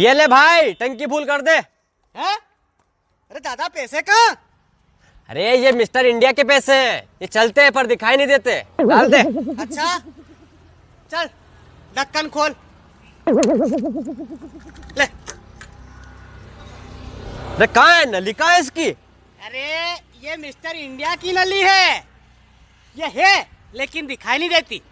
ये ले भाई, टंकी फुल कर दे। हैं? अरे दादा पैसे कहाँ? अरे ये मिस्टर इंडिया के पैसे हैं, ये चलते हैं पर दिखाई नहीं देते। डाल दे। अच्छा चल ढक्कन खोल ले। अरे कहाँ है नली, कहाँ है इसकी? अरे ये मिस्टर इंडिया की नली है, ये है लेकिन दिखाई नहीं देती।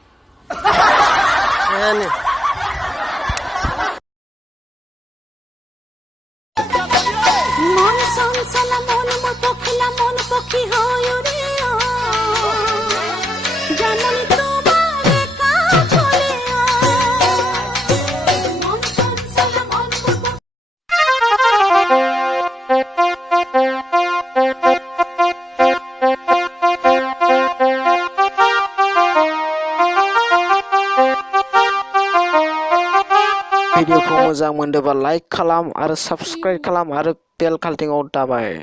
भिडिअखौ मोजां मोनदोंबा लाइक खालाम आरो साबस्क्राइब खालाम आरो बेल खाल्टिंआव दाबाय।